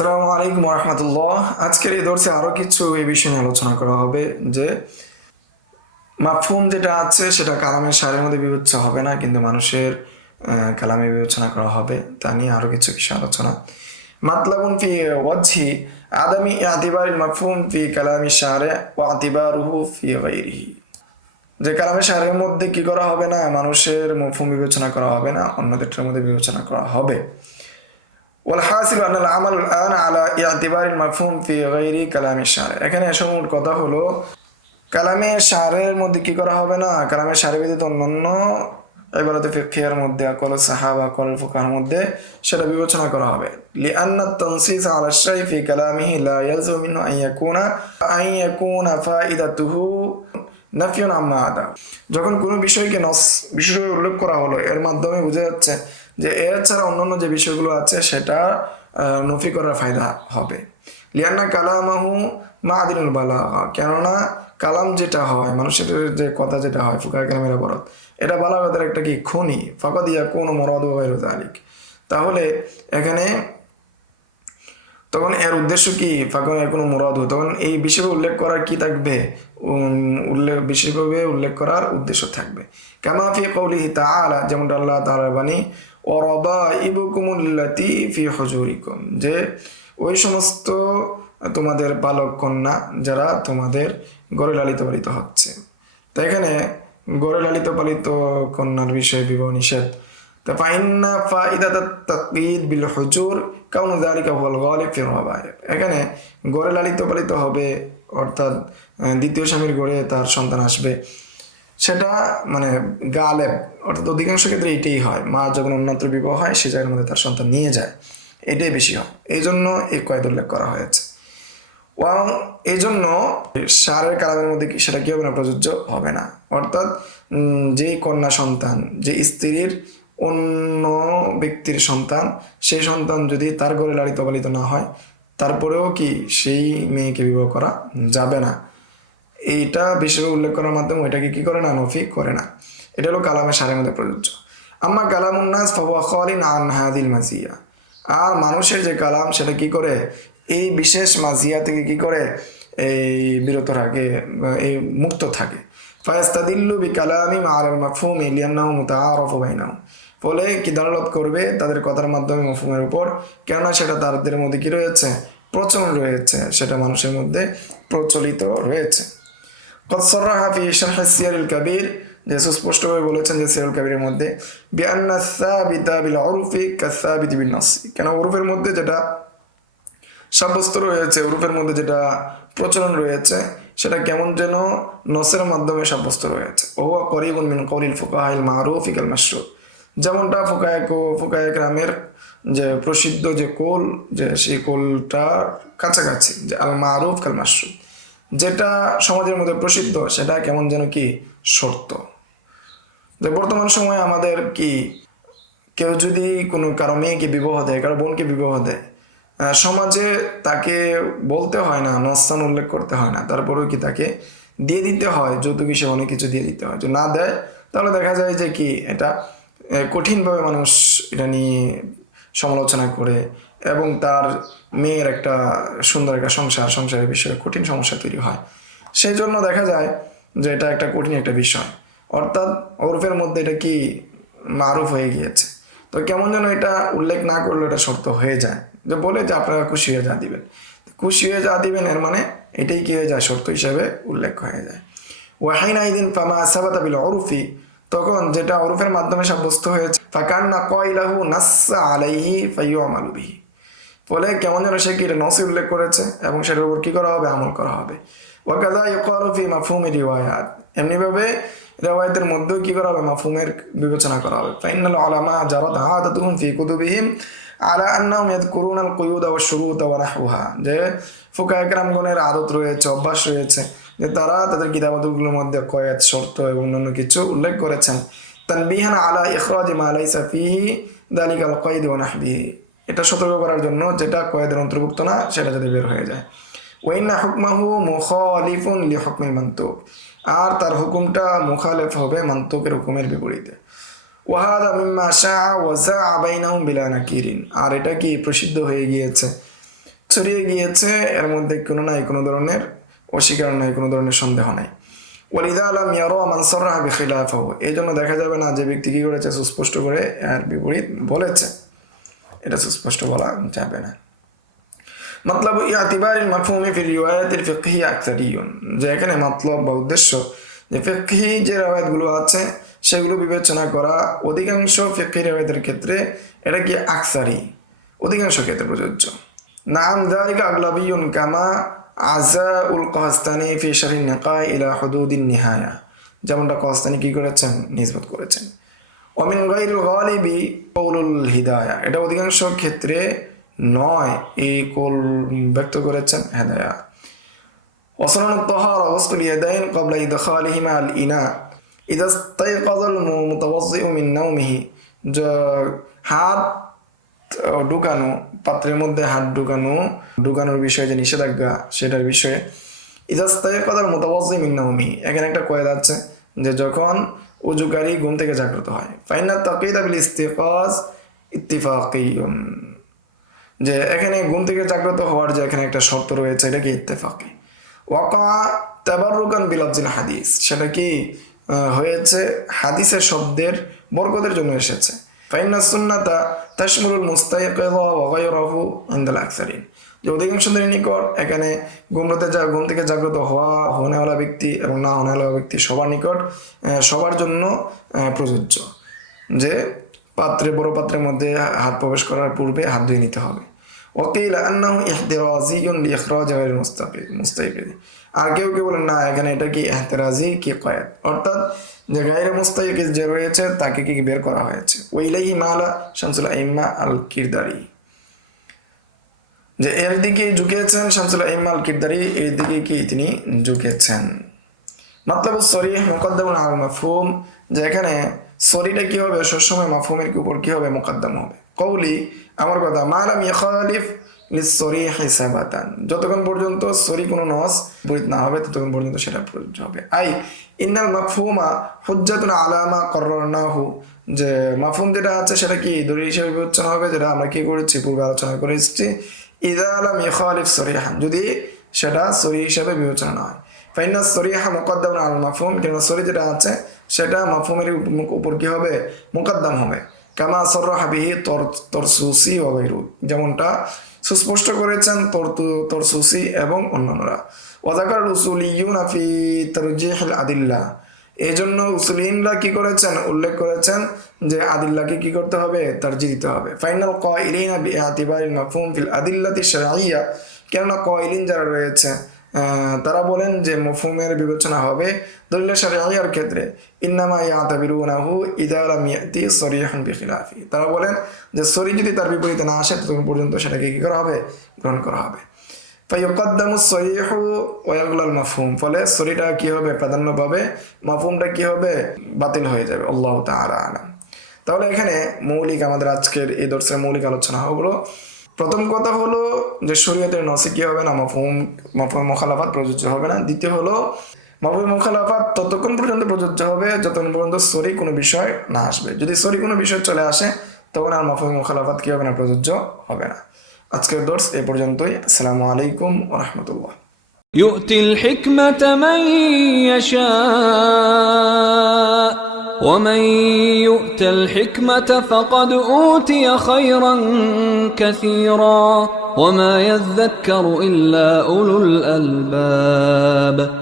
আসসালামু আলাইকুম ওয়া রাহমাতুল্লাহ। আজকের এই দর্শে আরো কিছু এই বিষয় নিয়ে আলোচনা করা হবে যে মাফহুম যেটা আছে সেটা কালামের সারের মধ্যে বিবেচ্য হবে না, কিন্তু মানুষের কালামে বিবেচনা করা হবে। তা নিয়ে আরো কিছু বিষয় আলোচনা। মাতলাবুন ফি ওয়াজহি আদামি ইতিবারিল মাফহুম ফি কালামি শারে ওয়া ইতিবারুহু ফি গায়রিহি, যে কালামের সারের মধ্যে কি করা হবে না, মানুষের মফহুম বিবেচনা করা হবে না, অন্যদেরটার মধ্যে বিবেচনা করা হবে। والحاصل أن العمل الآن على اعتبار المفهوم في غير كلام الشارع। এখানে সমূল কথা হলো কালামে শারের মধ্যে কি করা হবে না, কালামে শারে ব্যতীত অন্যান্য ইবারতে ফিকহের মধ্যে আকল সাহাবা আকল ফুকাহার মধ্যে সেটা বিবেচনা করা হবে। لأن التنصيص على الشيء في كلامه لا يلزم منه أن يكون فائدته نفي عما عدا। যখন কোনো বিষয়কে বিষয় উল্লেখ করা হলো, এর মাধ্যমে বোঝা যাচ্ছে যে এর ছাড়া অন্যান্য যে বিষয়গুলো আছে সেটা নফি করার ফায়দা হবে। লিয়ান্না কালামাহু মাআদিনুল বালাগা, কেননা কালাম যেটা হয়, মানুষের যে কথা যেটা হয়, ফুকাহে কেরামের ইবারত, এটা বালাগাতের একটা কি খনি। ফাকাদ ইয়াকুনু মুরাদু গায়রু যালিক, তাহলে এখানে তখন এর উদ্দেশ্য কি, ফাঁকা কোনো মুরাদু, তখন এই বিষয়ে উল্লেখ করার কি থাকবে, বিশেষভাবে উল্লেখ করার উদ্দেশ্য থাকবে। কামা ফি কওলিহি তাআলা, যেমনটা আল্লাহ তাআলার বাণী, ওয়ারাবাইবুকুমুল্লাতী ফি হুজুরিকুম, যে ওই সমস্ত তোমাদের বালক কন্যা যারা তোমাদের গড়ে লালিত পালিত হচ্ছে। তো এখানে গড়ে লালিত পালিত কন্যার বিষয়ে বিবাহ নিষেধ। তো ফাইন্না ফাইদাতাত তাকয়ীদ বিল হুজুর কাউনু যালিকা হুয়াল গালিব ফি রাবায়ে, এখানে গড়ে লালিত পালিত হবে, অর্থাৎ দ্বিতীয় স্বামীর গড়ে তার সন্তান আসবে, সেটা মানে গালেব, অর্থাৎ অধিকাংশ ক্ষেত্রে এটাই হয়। মা যখন অন্যত্র বিবাহ হয় সে জায়গার মধ্যে তার সন্তান নিয়ে যায়, এটাই বেশি হয়, এই জন্য এই কয়েদ উল্লেখ করা হয়েছে। এই জন্য সারের কালামের মধ্যে কি সেটা কি হবে না, প্রযোজ্য হবে না। অর্থাৎ যেই কন্যা সন্তান, যে স্ত্রীর অন্য ব্যক্তির সন্তান, সেই সন্তান যদি তার ঘরে লালিত পালিত না হয়, তারপরেও কি সেই মেয়েকে বিবাহ করা যাবে না। এইটা বিশেষ উল্লেখ করার মাধ্যমে ওইটাকে কি করে না, নফি করে না। এটা হলো কালামের সারের মধ্যে প্রযোজ্য। আম্মা কালামুন নাস ফাহুয়া খালিন আন হাযিল মাজিয়া, আর মানুষের যে কালাম সেটা কি করে এই বিশেষ মাজিয়া থেকে কি করে এই বিরত থাকে, এই মুক্ত থাকে। ফায়াস্তাদিল্লু বিকালামি মা'আল মাফহুমি লিআন্নাহু মুতাআরাফু বাইনাহুম, ফলে কি দালালত করবে তাদের কথার মাধ্যমে মফহুমের উপর, কেননা সেটা তাদের মধ্যে কি রয়েছে, প্রচলন রয়েছে, সেটা মানুষের মধ্যে প্রচলিত রয়েছে। قد صرح في شرح السير الكبير, যে সুস্পষ্টভাবে বলেছেন যে সিয়ারুল কাবীরের মধ্যে, বিআন্না সাবিতা বিল উরফি কাসাবিতি বিন নাস, কেন উরুফের মধ্যে যেটা সাব্যস্ত রয়েছে, উরুফের মধ্যে যেটা প্রচলন রয়েছে, সেটা কেমন যেন নসের মাধ্যমে সাব্যস্ত রয়েছে। ওহুয়া করিবুন মিন কওলিল ফুকাহাইল মারুফি কাল মাশরুর, যেমনটা ফুকাহে কেরামের যে প্রসিদ্ধ যে কোল, যে সেই কোলটা কাছাকাছি, যে আল মারুফ কাল মাশরুর, যেটা সমাজের মধ্যে প্রসিদ্ধ সেটা কেমন যেন কি শর্ত। যে বর্তমান সময়ে আমাদের কি কেউ যদি কোনো কারো মেয়েকে বিবাহ দেয়, কারো বোনকে বিবাহ দেয়, সমাজে তাকে বলতে হয় না, নস্তান উল্লেখ করতে হয় না, তারপরেও কি তাকে দিয়ে দিতে হয়, যৌতুক হিসেবে অনেক কিছু দিয়ে দিতে হয়। যদি না দেয় তাহলে দেখা যায় যে কি এটা কঠিনভাবে মানুষ এটা নিয়ে সমালোচনা করে, এবং তার মেয়ের একটা সুন্দর একটা সংসারের বিষয়ে কঠিন সমস্যা তৈরি হয়। সেই জন্য দেখা যায় যে এটা একটা কঠিন একটা বিষয়, অর্থাৎ ওরফের মধ্যে এটা কি মারুফ হয়ে গিয়েছে। তো কেমন যেন এটা উল্লেখ না করলে এটা শর্ত হয়ে যায়, যে বলে যে আপনারা খুশি হয়ে যা দিবেন, খুশি হয়ে যা দিবেন এর মানে এটাই কি হয়ে যায়, শর্ত হিসাবে উল্লেখ হয়ে যায়। ওয়াহিনাইদিন ফামা সাবাতা বিল উরফি, তখন যেটা উরফের মাধ্যমে সাব্যস্ত হয়েছে, ফাকান্না কয়লাহু নাসসা আলাইহি ফায়ুমালু বিহি, ফলে কেমন যেন সে কি নসি উল্লেখ করেছে এবং সেটার উপর কি করা হবে, আমল করা হবে। ওয়াকাযা ইউকালু ফি মাফহুমি রিওয়ায়াত, এমনিভাবে রিওয়ায়াতের মধ্যেও কি করা হবে, মাফহুমের বিবেচনা করা হবে। ফাইনাল উলামা জারাত আদাতুহুম ফি কুতুবিহিম আলা আন্নাহুম ইয়াযকুরুনা আল কুয়ুদ ওয়া শুরুত ওয়া নাহওহা, যে ফুকাহে কেরামগণের আদত রয়েছে, অভ্যাস রয়েছে, যে তারা তাদের কিতাবগুলোর মধ্যে কয়েদ, শর্ত এবং অন্যান্য কিছু উল্লেখ করেছেন। তানবিহান আলা ইখরাজ মা লাইসা ফিহি যালিকাল কয়দ ওয়া নাহবিহি, এটা সতর্ক করার জন্য যেটা কয়েদের অন্তর্ভুক্ত না সেটা যদি বের হয়ে যায়। ওয়াইন্না হুকমাহু মুখালিফুন লি হুকমিল মানতুক, আর তার হুকুমটা মুখালিফ হবে মানতুকের হুকুমের বিপরীতে। ওয়াহাদা মিম্মা শাআ ওয়া যা'a বাইনাহুম বিলা নাকিরিন, আর এটা কি প্রসিদ্ধ হয়ে গিয়েছে ছড়িয়ে গিয়েছে, এর মধ্যে কোনো ধরনের অস্বীকার নাই, কোনো ধরনের সন্দেহ নাই। ওয়ালিদা আলাম ইয়ারা মান সাররাহা বিখিলাফাহু, এই জন্য দেখা যাবে না যে ব্যক্তি কি করেছে সুস্পষ্ট করে এর বিপরীত বলেছে, এটা সুস্পষ্ট বলা যাবে না। মতলব ইআতিবারিল মাফহুমি ফি রিওয়ায়াতিল ফিকহিয়া আকসারিয়ুন, যে এখানে মতলব বা উদ্দেশ্য যে ফিকহি যে রাওয়ায়াতগুলো আছে সেগুলো বিবেচনা করা অধিকাংশ ফিকহি রাওয়ায়াতের ক্ষেত্রে এটা কি আকসারি, অধিকাংশ ক্ষেত্রে প্রযোজ্য। নাম যালিকা আগলাবিয়ুন কামা আযাউল কাহস্তানি ফি শারহিন নিকায় ইলা হুদুদিন নিহায়া, যেমনটা কাহস্তানি কি করেছেন নিসবত করেছেন। ওয়া মিন গায়রিল গালিবি কওলুল হিদায়া, এটা অধিকাংশ ক্ষেত্রে নয়, এই কৌল ব্যক্ত করেছেন হিদায়া। ওয়া সুনানুত তাহারা ওয়াসলুল ইয়াদাইন ক্বাবলা ইদখালিহিমা আল ইনা ইযা ইস্তায়কাযাল মুতাওয়াজ্জিউ মিন নাওমিহি, যে হাত ঢুকানো, পাত্রের মধ্যে হাত ঢুকানোর বিষয়ে যে নিষেধাজ্ঞা সেটার বিষয়ে ইযা ইস্তায়কাযাল মুতাওয়াজ্জিউ মিন নাওমিহি, এখানে একটা কয়েদ আছে যে যখন উযুকারী ঘুম থেকে জাগ্রত হয়। ফাইন্না তাকয়ীদা বিল ইস্তিকাজ ইত্তিফাকিয়ুন, যে এখানে ঘুম থেকে জাগ্রত হওয়ার যে এখানে একটা শর্ত রয়েছে এটা কি ইত্তেফাকি। ওয়াকা তাবাররুকান বিলাফজিল হাদিস, সেটা কি হয়েছে হাদিসের শব্দের বরকতের জন্য এসেছে। ফাইন্না সুন্নাতা তাশমুলুল মুস্তাইকিযা ওয়া গায়রাহু ইনদাল আকসারিন, যে অধিকাংশদের নিকট এখানে ঘুম থেকে জাগ্রত হওয়ালা ব্যক্তি এবং না হওয়ালা ব্যক্তি সবার নিকট সবার জন্য প্রযোজ্য, যে বড় পাত্রের মধ্যে হাত প্রবেশ করার পূর্বে হাত ধুয়ে নিতে হবে। ওয়াকিল আন্নাহু ইহতিরাজিয়ুন লিইখরাজ গায়রিল মুস্তাইকিয, আর কেউ বলেন না এখানে এটা কি ইহতিরাজি কি কয়াদ, অর্থাৎ যে গায়রে মুস্তাইকিয যে রয়েছে তাকে কি বের করা হয়েছে। ওয়াইলাইহি মালা শামসুল আইম্মা আল কিরদারি, যে এর দিকে ঝুঁকেছেন শামসুল আইম্মা আল কিরদারি, এর দিকে কি তিনি ঝুঁকেছেন। মাতলাবুস সরিহ মুকদ্দামুন আল মাফহুম, যে এখানে সরিটা কি হবে সবসময় মাফহুমের উপর কি হবে মুকদ্দম হবে। কওলি আমার কথা, মা লাম ইখালিফ লিস-সরিহ সাবাতান, যতক্ষণ পর্যন্ত সরি কোনো নস বিপরীত না হবে ততক্ষণ পর্যন্ত সেটা প্রযোজ্য হবে। আই ইন্নাল মাফহুমা হুজ্জাতুন আলা মা কররনাহু, যে মাফহুম যেটা আছে সেটা কি দলিল হিসেবে বিবেচনা হবে, যেটা আমরা কি করেছি পূর্বে আলোচনা করে এসেছি। ইযা লাম ইখালিফ সরিহান, যদি সেটা সরি হিসেবে বিবেচনা না হয়। ফাইন্না সরিহা মুকদ্দামুন আল মাফহুম, কিন্তু সরি যেটা আছে সেটা মাফহুমের উপর কি হবে মুকদ্দম হবে। কামা সাররাহা বিহি তরসুসি ওয়া গায়রু, যেমনটা সুস্পষ্ট করেছেন তরসুসি এবং অন্যান্যরা। ওয়া যাকার উসুলিয়ুনা ফি তারজিহিল আদিল্লা, এই জন্য উসুলিনরা কি করেছেন উল্লেখ করেছেন যে আদিল্লাকে কি করতে হবে তারজিহ দিতে হবে। ফাইনাল কাইলিনা বিআতিবারিল মাফহুম ফিল আদিল্লাতি শারঈয়্যা, কেননা কাইলিন যারা রয়েছে তারা বলেন যে মফহুমের বিবেচনা হবে দলিল শারঈয়ার ক্ষেত্রে। ইন্নামা ইয়াতাবিরুনাহু ইযা লাম ইয়াতি সরিহান বিখিলাফি, তারা বলেন যে সরি যদি তার বিপরীতে না আসে ততক্ষণ পর্যন্ত সেটাকে কি করা হবে গ্রহণ করা হবে। ফায়ুকদ্দামু সরিহু ওয়া ইয়াগলাল মাফহুম, ফলে সরিটা কি হবে প্রাধান্য পাবে, মাফহুমটা কি হবে বাতিল হয়ে যাবে। আল্লাহু তাআলা আলাম। তাহলে এখানে মৌলিক আমাদের আজকের এই দর্শের মৌলিক আলোচনা হলো, প্রথম কথা হলো যে শরীয়তের নসে কি হবে না মাফহুম মুখালাফাত প্রযোজ্য হবে না। দ্বিতীয় হলো মাফহুম মুখালাফাত ততক্ষণ পর্যন্ত প্রযোজ্য হবে যতক্ষণ পর্যন্ত সরি কোনো বিষয় না আসবে, যদি সরি কোনো বিষয় চলে আসে তখন আর মাফহুম মুখালাফাত কি হবে না প্রযোজ্য হবে না। আজকের দর্শ এই পর্যন্তই। আসসালামু আলাইকুম ওয়া রাহমাতুল্লাহ। يؤتي الحكمة من يشاء ومن يؤت الحكمة فقد أوتي خيرا كثيرا وما يذكر إلا أولو الألباب.